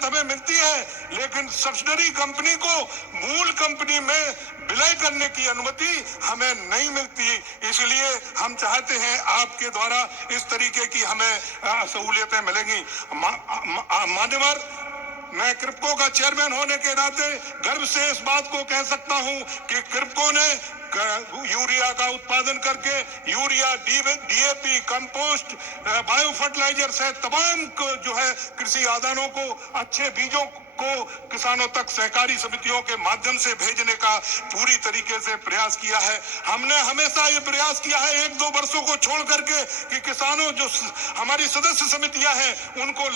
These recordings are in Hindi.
बचत हमें मिलती है, लेकिन सब्सिडरी कंपनी को मूल कंपनी में विलय करने की अनुमति हमें नहीं मिलती। इसलिए हम चाहते हैं आपके द्वारा इस तरीके की हमें सहूलियतें मिलेंगी। मान्यवर, मैं क्रिप्को का चेयरमैन होने के नाते गर्व से इस बात को कह सकता हूं कि क्रिप्को ने यूरिया का उत्पादन करके urea, DAP, compost, bio fertiliser से तमाम जो है कृषि आदानों को, अच्छे बीजों को किसानों तक सहकारी समितियों के माध्यम से भेजने का पूरी तरीके से प्रयास किया है। हमने हमेशा ये प्रयास किया है, 1-2 वर्षों को छोड़ करके, कि किसानों जो हमारी सदस्य समितियां हैं उनको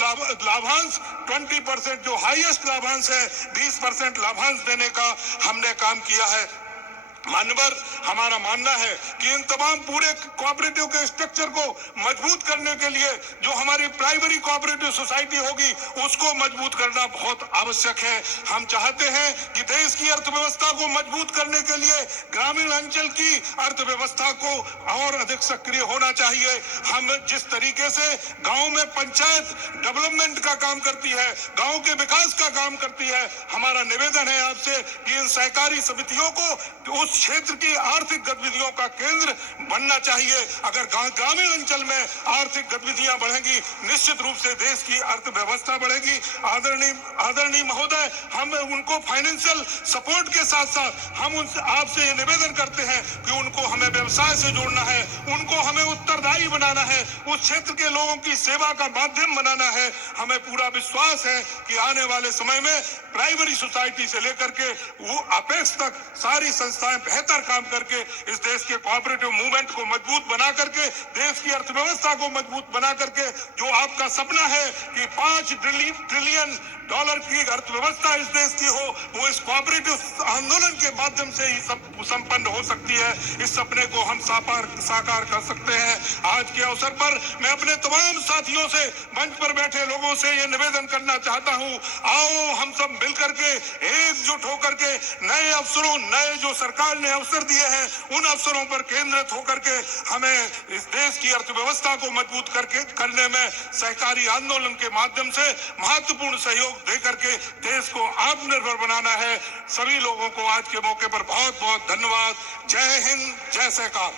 लाभांश 20% जो हाईएस्ट लाभांश है 20% लाभांश देने का हमने काम किया है। मान्यवर, हमारा मानना है कि इन तमाम पूरे कोऑपरेटिव के स्ट्रक्चर को मजबूत करने के लिए जो हमारी प्राइमरी कोऑपरेटिव सोसाइटी होगी उसको मजबूत करना बहुत आवश्यक है। हम चाहते हैं कि देश की अर्थव्यवस्था को मजबूत करने के लिए ग्रामीण अंचल की अर्थव्यवस्था को और अधिक सक्रिय होना चाहिए। हम जिस तरीके से गांव में पंचायत डेवलपमेंट का काम करती है, गांव के विकास का काम करती है, हमारा निवेदन है आपसे कि इन सहकारी समितियों को उस क्षेत्र की आर्थिक गतिविधियों का केंद्र बनना चाहिए। अगर ग्रामीण अंचल में आर्थिक गतिविधियां बढ़ेंगी, निश्चित रूप से देश की अर्थव्यवस्था बढ़ेगी। आदरणीय महोदय, हम उनको फाइनेंशियल सपोर्ट के साथ साथ हम उनसे आपसे निवेदन करते हैं कि उनको हमें व्यवसाय से जोड़ना है, उनको हमें उत्तरदायी बनाना है, उस क्षेत्र के लोगों की सेवा का माध्यम बनाना है। हमें पूरा विश्वास है कि आने वाले समय में प्राइमरी सोसाइटी से लेकर के वो अपेक्स तक सारी संस्थाएं बेहतर काम करके इस देश के कोऑपरेटिव मूवमेंट को मजबूत बना करके, देश की अर्थव्यवस्था को मजबूत बना करके, जो आपका सपना है कि 5 ट्रिलियन डॉलर की अर्थव्यवस्था इस देश की हो, वो इस कोऑपरेटिव आंदोलन के माध्यम से ही संपन्न हो सकती है। इस सपने को हम साकार कर सकते हैं। आज के अवसर पर मैं अपने तमाम साथियों से, मंच पर बैठे लोगों से ये निवेदन करना चाहता हूं, आओ हम सब मिलकर के एकजुट होकर के नए अवसरों, नए जो सरकार ने अवसर दिए हैं उन अवसरों पर केंद्रित होकर के हमें इस देश की अर्थव्यवस्था को मजबूत करने में सहकारी आंदोलन के माध्यम से महत्वपूर्ण सहयोग देकर के देश को आत्मनिर्भर बनाना है। सभी लोगों को आज के मौके पर बहुत बहुत धन्यवाद। जय हिंद, जय सहकार।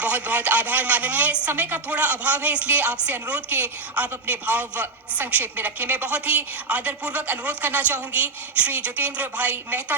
बहुत बहुत आभार माननीय। समय का थोड़ा अभाव है, इसलिए आपसे अनुरोध कि आप अपने भाव संक्षेप में रखें। मैं बहुत ही आदरपूर्वक अनुरोध करना चाहूंगी श्री जितेंद्र भाई मेहता